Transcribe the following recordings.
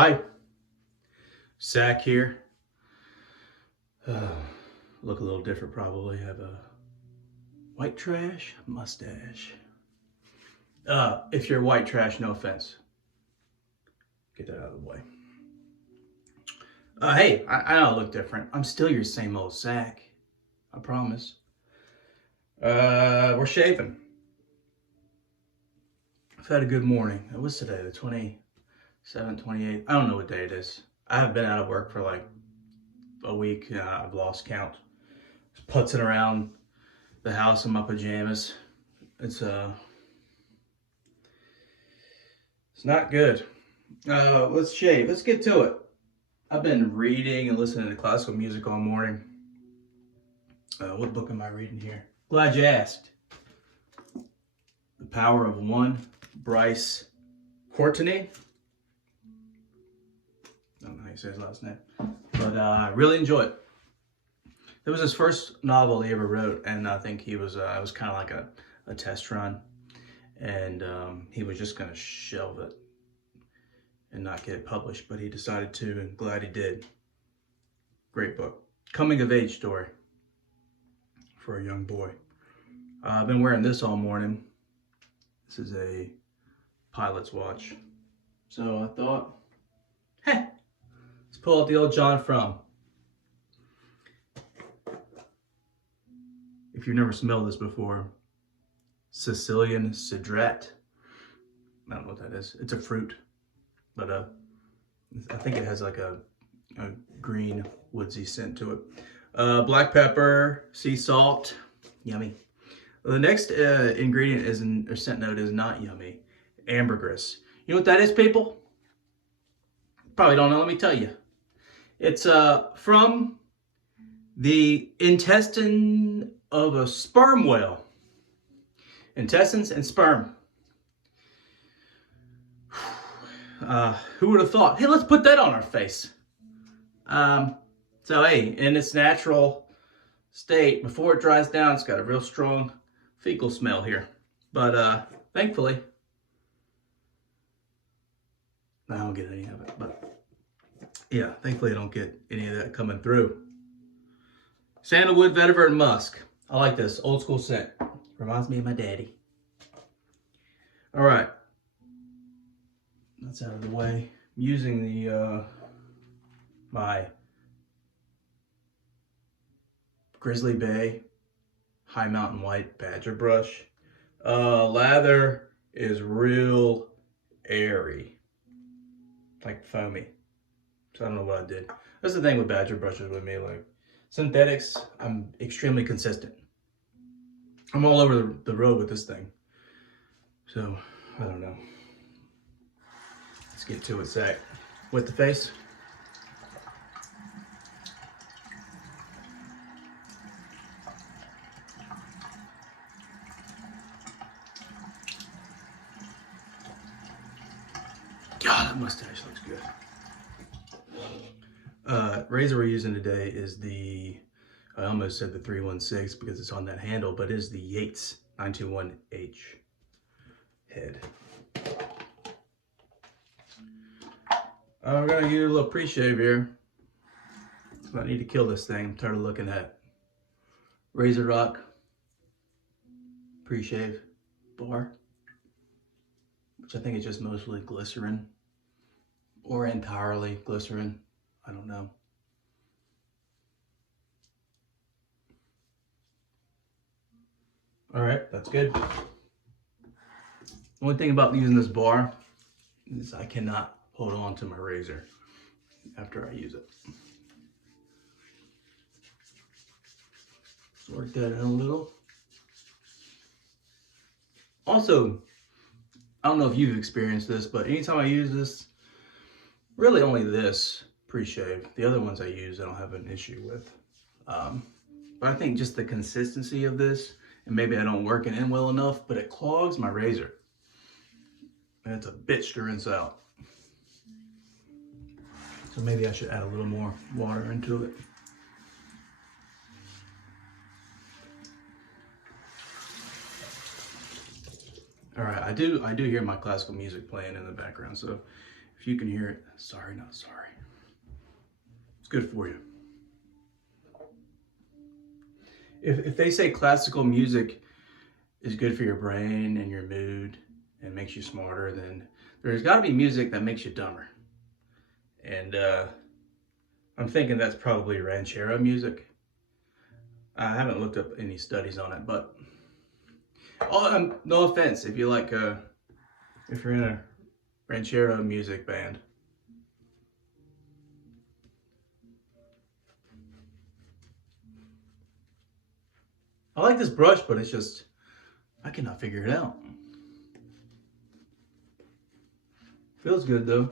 Hi, Sacc here. Look a little different probably. I have a white trash mustache. If you're white trash, no offense. Get that out of the way. Hey, I know I look different. I'm still your same old Sacc. I promise. We're shaving. I've had a good morning. What's today? The 27th, 28th? I don't know what day it is. I have been out of work for like a week. I've lost count. Just putzing around the house in my pajamas. It's not good. Let's shave. Let's get to it. I've been reading and listening to classical music all morning. What book am I reading here? Glad you asked. The Power of One, Bryce Courtenay. I don't know how you say his last name, but I really enjoy it. It was his first novel he ever wrote, and I think it was kind of like a test run, and he was just going to shelve it and not get it published, but he decided to, and glad he did. Great book. Coming of age story for a young boy. I've been wearing this all morning. This is a pilot's watch. So I thought, hey, let's pull out the old John Frum. If you've never smelled this before, Sicilian Cedrat. I don't know what that is. It's a fruit, but I think it has like a green woodsy scent to it. Black pepper, sea salt, yummy. The next ingredient or scent note is not yummy. Ambergris. You know what that is, people? Probably don't know. Let me tell you. It's from the intestine of a sperm whale. Intestines and sperm. Who would have thought? Hey, let's put that on our face. So hey, in its natural state, before it dries down, it's got a real strong fecal smell here. But thankfully, I don't get any of it. But yeah, thankfully I don't get any of that coming through. Sandalwood, vetiver, and musk. I like this old school scent. Reminds me of my daddy. All right, that's out of the way. I'm using the my Grizzly Bay High Mountain White Badger brush. Lather is real airy, like foamy. So I don't know what I did. That's the thing with Badger brushes with me. Like synthetics, I'm extremely consistent. I'm all over the road with this thing. So I don't know. Let's get to it, Sacc. With the face. God, that mustache looks good. Razor we're using today is I almost said the 316 because it's on that handle, but it is the Yates 921H head. We're gonna get a little pre-shave here. I need to kill this thing. I'm tired of looking at Razor Rock pre-shave bar, which I think is just mostly glycerin or entirely glycerin. I don't know. All right, that's good. The only thing about using this bar is I cannot hold on to my razor after I use it. Let's work that in a little. Also, I don't know if you've experienced this, but anytime I use this, really only this pre-shave, the other ones I use I don't have an issue with. But I think just the consistency of this, and maybe I don't work it in well enough, but it clogs my razor. And it's a bitch to rinse out. So maybe I should add a little more water into it. All right, I do hear my classical music playing in the background, so If you can hear it, sorry, not sorry. It's good for you. If they say classical music is good for your brain and your mood and makes you smarter, then there's got to be music that makes you dumber. And I'm thinking that's probably ranchero music. I haven't looked up any studies on it, but no offense if you like, if you're in a ranchero music band. I like this brush, but it's just, I cannot figure it out. Feels good though.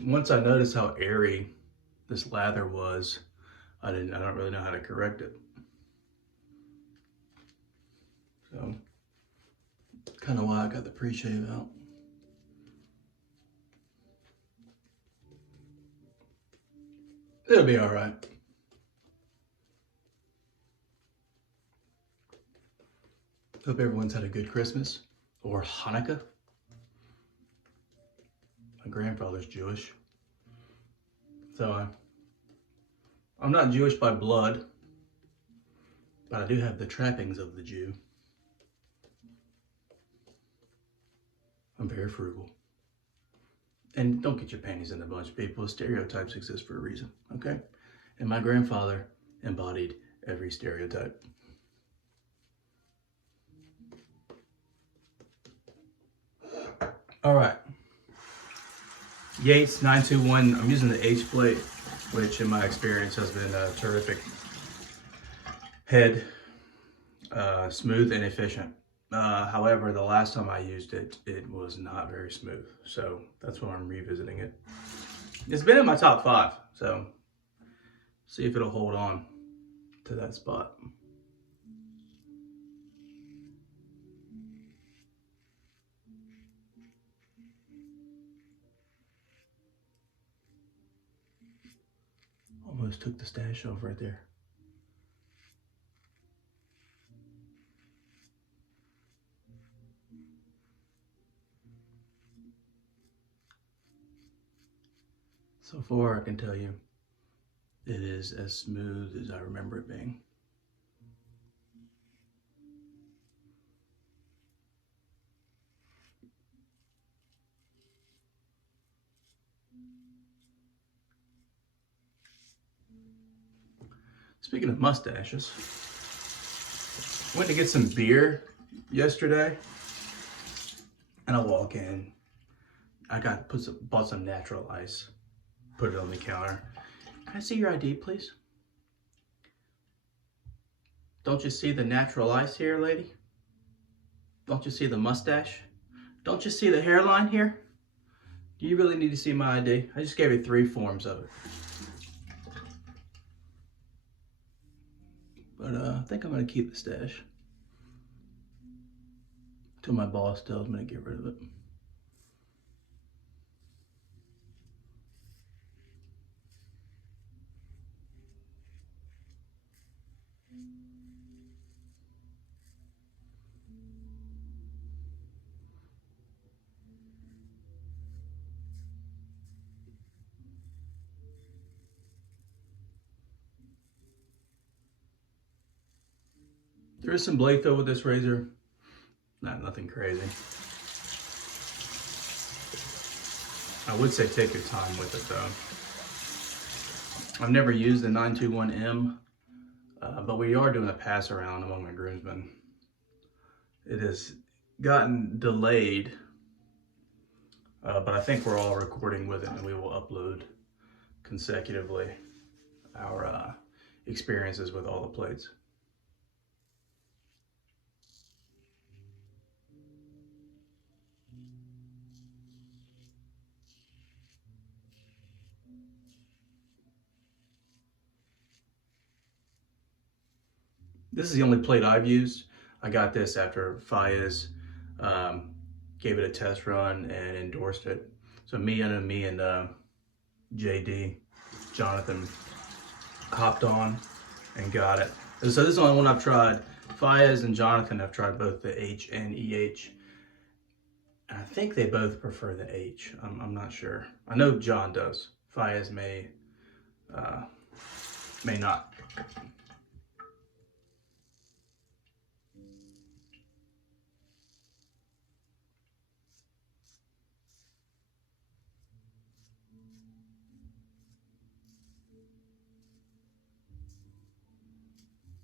Once I noticed how airy this lather was, I don't really know how to correct it. So, kind of why I got the pre-shave out. It'll be all right. Hope everyone's had a good Christmas or Hanukkah. My grandfather's Jewish, so I'm not Jewish by blood, but I do have the trappings of the Jew. I'm very frugal. And don't get your panties in a bunch, people. Stereotypes exist for a reason, okay? And my grandfather embodied every stereotype. All right. Yates 921. I'm using the H plate, which in my experience has been a terrific head, smooth and efficient. However, the last time I used it, it was not very smooth. So that's why I'm revisiting it. It's been in my top 5, so see if it'll hold on to that spot. Almost took the stash off right there. So far, I can tell you, it is as smooth as I remember it being. Speaking of mustaches, went to get some beer yesterday, and I walk in. I bought some natural ice, put it on the counter. Can I see your ID, please? Don't you see the natural ice here, lady? Don't you see the mustache? Don't you see the hairline here? Do you really need to see my ID? I just gave you 3 forms of it. But I think I'm gonna keep the stash until my boss tells me to get rid of it. There is some blade though with this razor. Nothing crazy. I would say take your time with it though. I've never used the 921M, but we are doing a pass around among my groomsmen. It has gotten delayed, but I think we're all recording with it, and we will upload consecutively our experiences with all the plates. This is the only plate I've used. I got this after Fayez gave it a test run and endorsed it. So me and JD, Jonathan, hopped on and got it. And so this is the only one I've tried. Fayez and Jonathan have tried both the H and EH. And I I think they both prefer the H. I'm not sure. I know John does. Fayez uh, may not.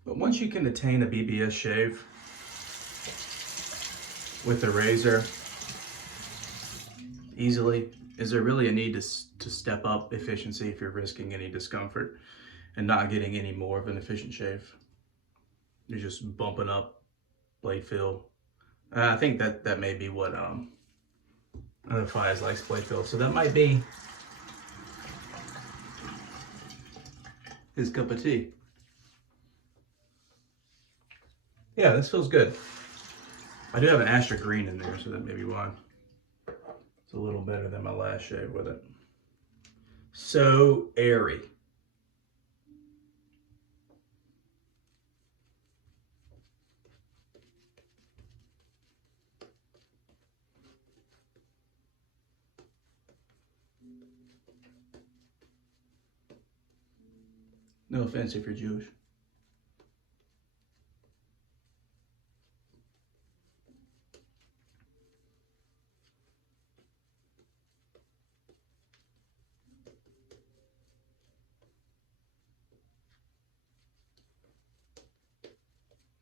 But once you can attain a BBS shave with the razor easily, is there really a need to step up efficiency if you're risking any discomfort and not getting any more of an efficient shave? You're just bumping up blade feel. I think that may be what other Fayez likes, blade feel. So that might be his cup of tea. Yeah, this feels good. I do have an Astra Green in there, so that may be why. It's a little better than my last shave with it. So airy. No offense if you're Jewish.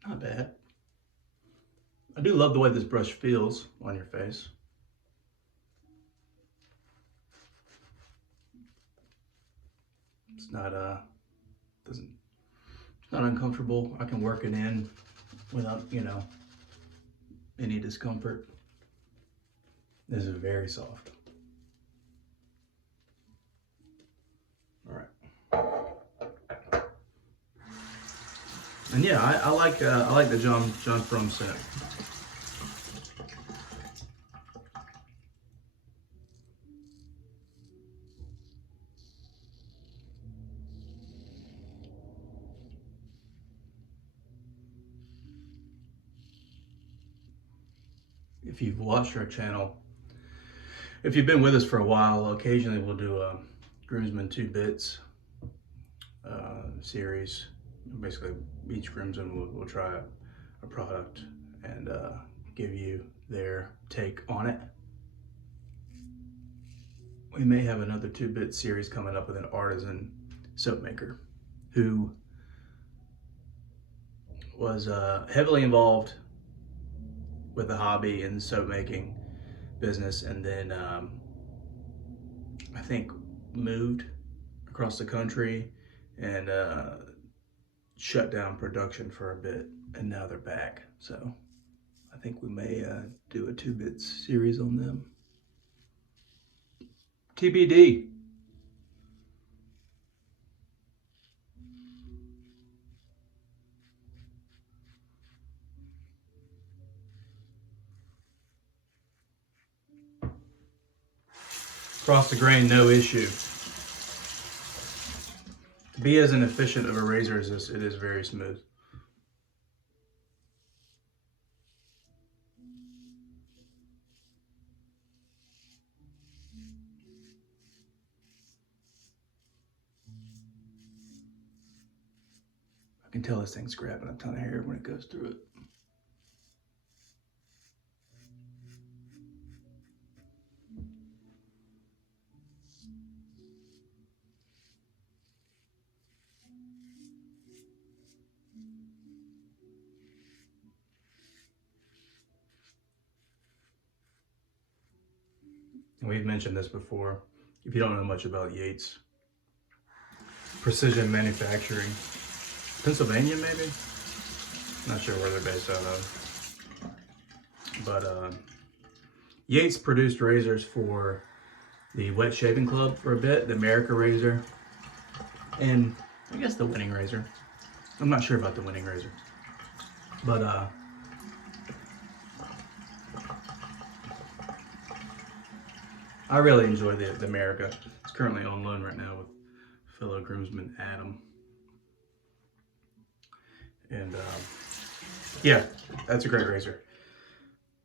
Not bad. I do love the way this brush feels on your face. It's not it's not uncomfortable. I can work it in without, any discomfort. This is very soft. All right. And yeah, I like the John Frum scent. If you've watched our channel, if you've been with us for a while, occasionally we'll do a groomsman 2 bits series. Basically, each groomsman will try a product and give you their take on it. We may have another 2-bit series coming up with an artisan soap maker who was heavily involved with the hobby and soap making business, and then I think moved across the country and shut down production for a bit, and now they're back. So I think we may do a 2-bit series on them. TBD. Across the grain, no issue. To be as inefficient of a razor as this, it is very smooth. I can tell this thing's grabbing a ton of hair when it goes through it. We've mentioned this before. If you don't know much about Yates, precision manufacturing, Pennsylvania maybe? Not sure where they're based out of. But Yates produced razors for the Wet Shaving Club for a bit, the America razor, and I guess the Winning razor. I'm not sure about the Winning razor. But I really enjoy the America. It's currently on loan right now with fellow groomsman Adam. And yeah, that's a great razor.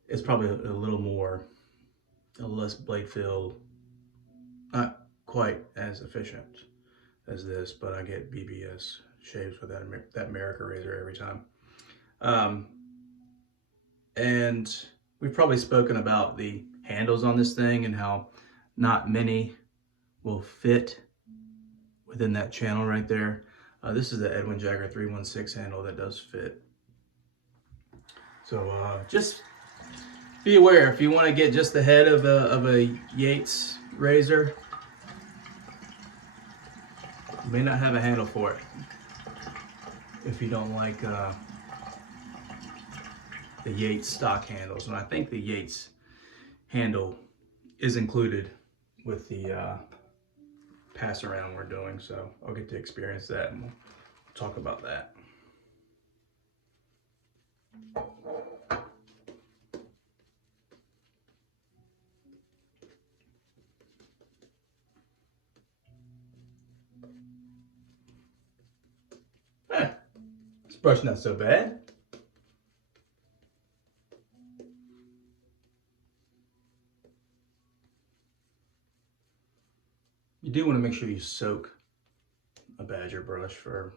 It's probably a little more a less blade feel, not quite as efficient as this, but I get BBS shaves with that America razor every time. Um, and we've probably spoken about the handles on this thing and how not many will fit within that channel right there. This is the Edwin Jagger 316 handle that does fit. So just be aware if you want to get just the head of a Yates razor, you may not have a handle for it if you don't like the Yates stock handles. And I think the Yates handle is included with the pass around we're doing, so I'll get to experience that and we'll talk about that. This brush not so bad. You do want to make sure you soak a badger brush for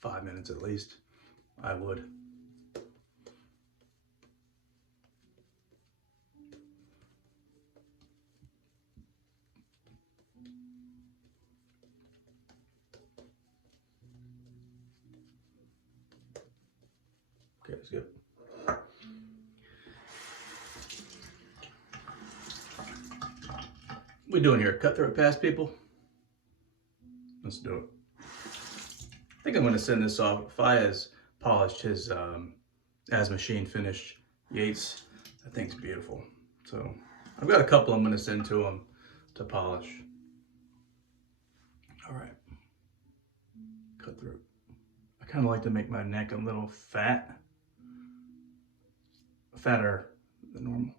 5 minutes at least. I would. Okay, that's good. What we doing here? Cutthroat pass, people? Let's do it. I think I'm going to send this off. Fi has polished his as machine finished Yates. I think it's beautiful. So I've got a couple I'm going to send to him to polish. All right. Cutthroat. I kind of like to make my neck a little fat. Fatter than normal.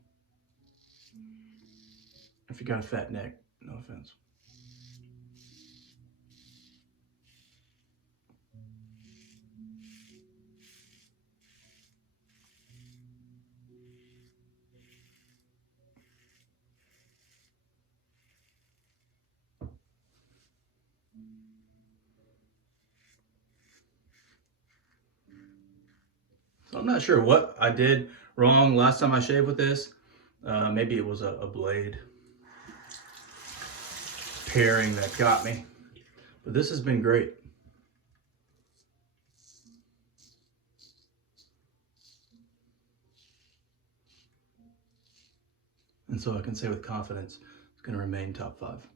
If you got a fat neck, no offense. So I'm not sure what I did wrong last time I shaved with this. Maybe it was a blade pairing that got me. But this has been great. And so I can say with confidence, it's going to remain top 5.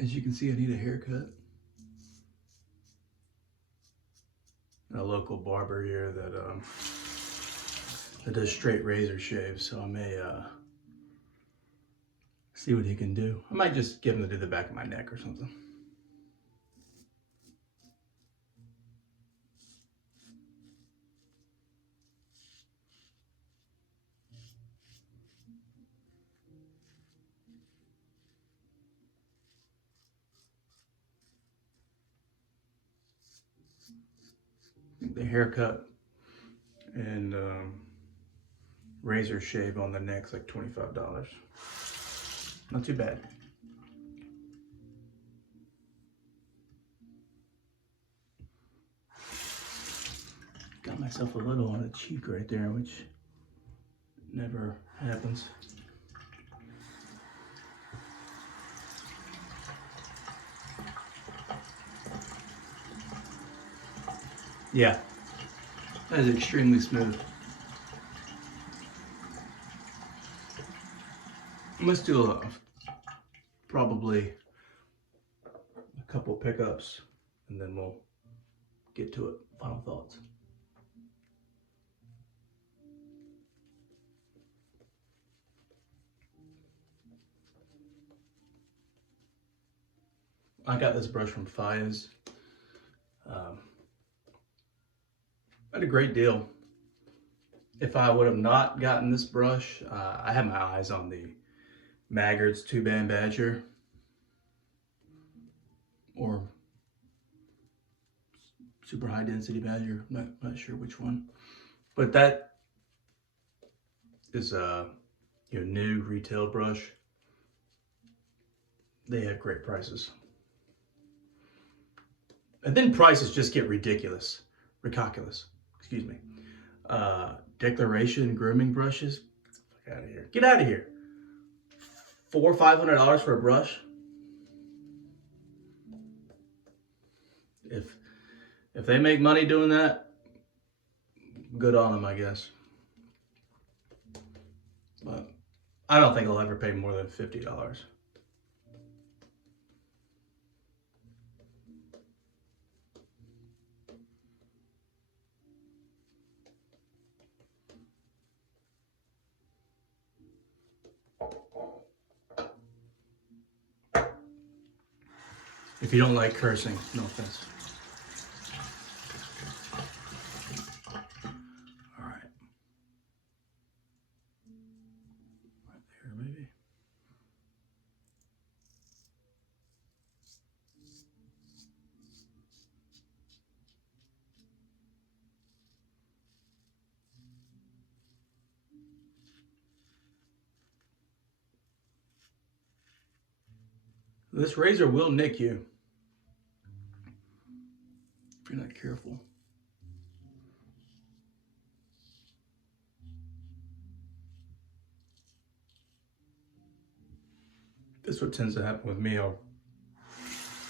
As you can see, I need a haircut. A local barber here that does straight razor shaves, so I may see what he can do. I might just give him to do the back of my neck or something. The haircut and razor shave on the neck's like $25. Not too bad. Got myself a little on the cheek right there, which never happens. Yeah, that is extremely smooth. Let's do probably a couple pickups and then we'll get to it. Final thoughts. I got this brush from Fias. Had a great deal. If I would have not gotten this brush, I had my eyes on the Maggard's 2-band Badger, or super high density Badger. I'm not sure which one, but that is a new retail brush. They have great prices, and then prices just get ridiculous, excuse me. Declaration grooming brushes. Get out of here! Get out of here! $400 or $500 for a brush. If they make money doing that, good on them, I guess. But I don't think I'll ever pay more than $50. If you don't like cursing, no offense. All right. Right there, maybe. This razor will nick you if you're not careful. This is what tends to happen with me.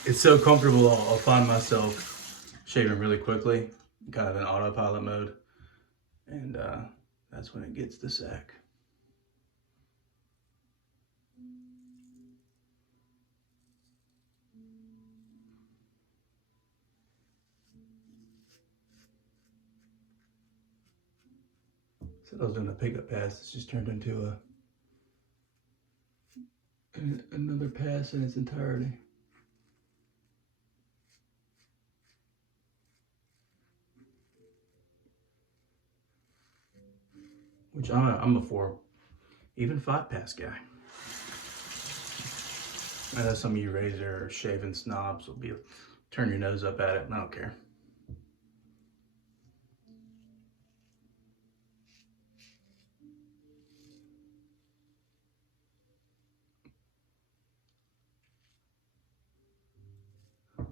It's so comfortable, I'll find myself shaving really quickly, kind of in autopilot mode, and that's when it gets the sack. Said I was doing a pickup pass. It's just turned into another pass in its entirety. Which I'm a 4, even 5-pass guy. I know some of you razor or shaving snobs will turn your nose up at it, and I don't care.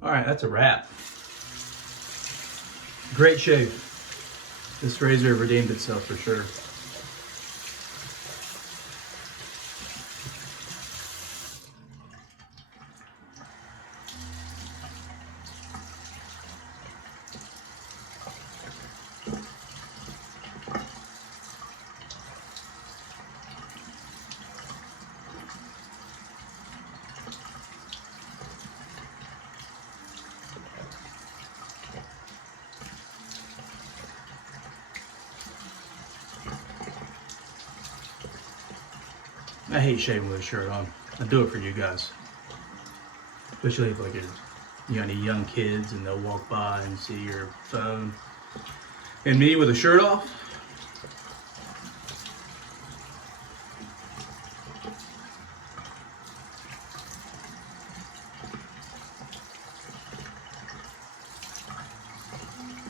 All right, that's a wrap. Great shave. This razor redeemed itself for sure. I hate shaving with a shirt on. I do it for you guys. Especially if you got any young kids and they'll walk by and see your phone. And me with a shirt off.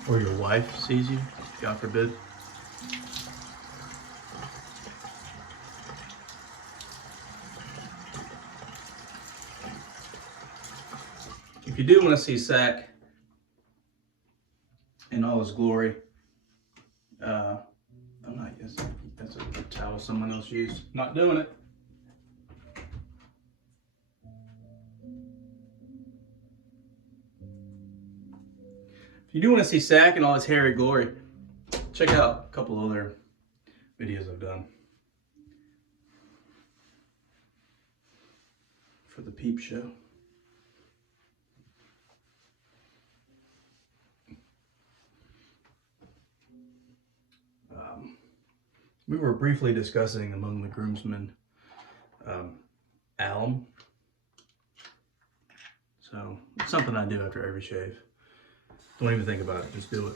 Or your wife sees you, God forbid. If you do want to see Sacc in all his glory, I'm not using that's a towel someone else used. Not doing it. If you do want to see Sacc in all his hairy glory, check out a couple other videos I've done for the Peep Show. we were briefly discussing among the groomsmen alum. So it's something I do after every shave. Don't even think about it, just do it.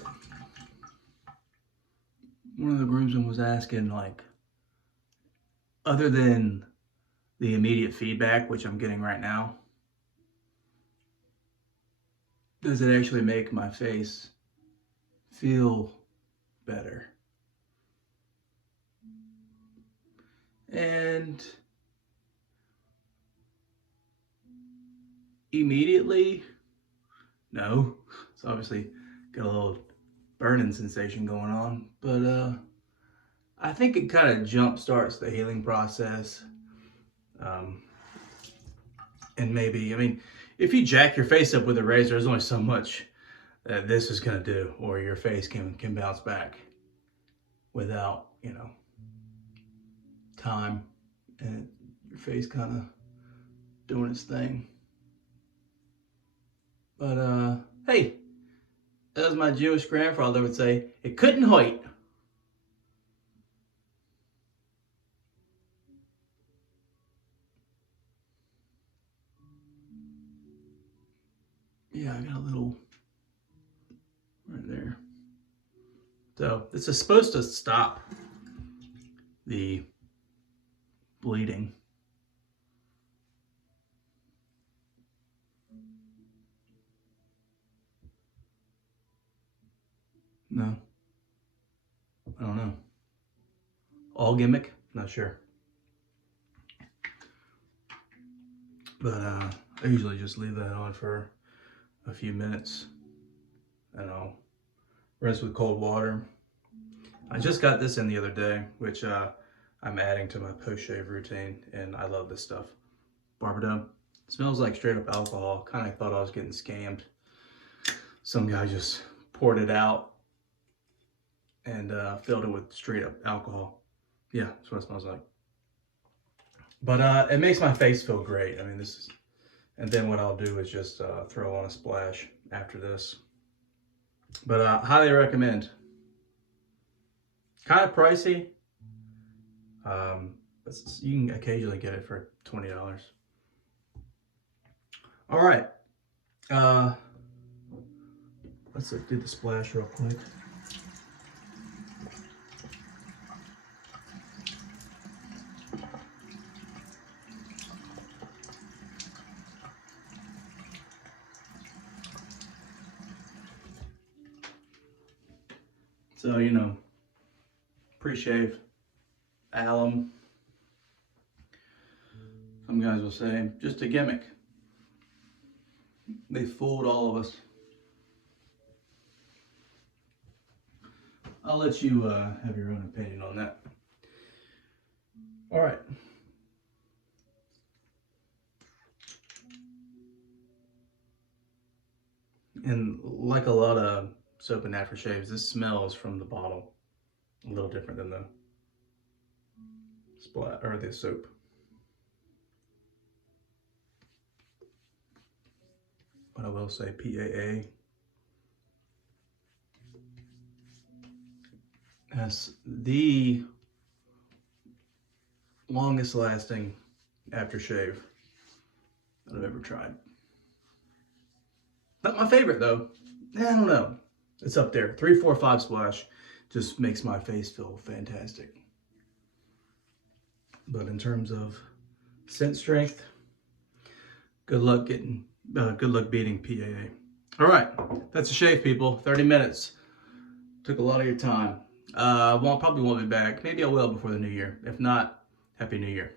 One of the groomsmen was asking, like, other than the immediate feedback, which I'm getting right now, does it actually make my face feel better? And immediately, no. It's obviously got a little burning sensation going on, but I think it kind of jump starts the healing process. And maybe, I mean, if you jack your face up with a razor, there's only so much that this is going to do, or your face can bounce back without, you know, time and your face kind of doing its thing. But hey, as my Jewish grandfather would say, it couldn't hurt. Yeah, I got a little right there. So this is supposed to stop the bleeding. No, I don't know. All gimmick? Not sure. But I usually just leave that on for a few minutes and I'll rinse with cold water. I just got this in the other day, which I'm adding to my post-shave routine, and I love this stuff. Barbadone. Smells like straight up alcohol. Kind of thought I was getting scammed. Some guy just poured it out and filled it with straight up alcohol. Yeah, that's what it smells like. But it makes my face feel great. I mean, this is, and then what I'll do is just throw on a splash after this. But highly recommend. Kind of pricey. You can occasionally get it for $20. All right. Let's do the splash real quick. So, you know, pre-shave, alum. Some guys will say, just a gimmick. They fooled all of us. I'll let you have your own opinion on that. All right. And like a lot of soap and aftershaves, this smells from the bottle a little different than the splat or the soap. But I will say PAA has the longest lasting aftershave that I've ever tried. Not my favorite though. I don't know. It's up there. 3, 4, 5 splash just makes my face feel fantastic. But in terms of scent strength, good luck beating PAA. All right, that's a shave, people. 30 minutes. Took a lot of your time. Probably won't be back. Maybe I will before the new year. If not, Happy New Year.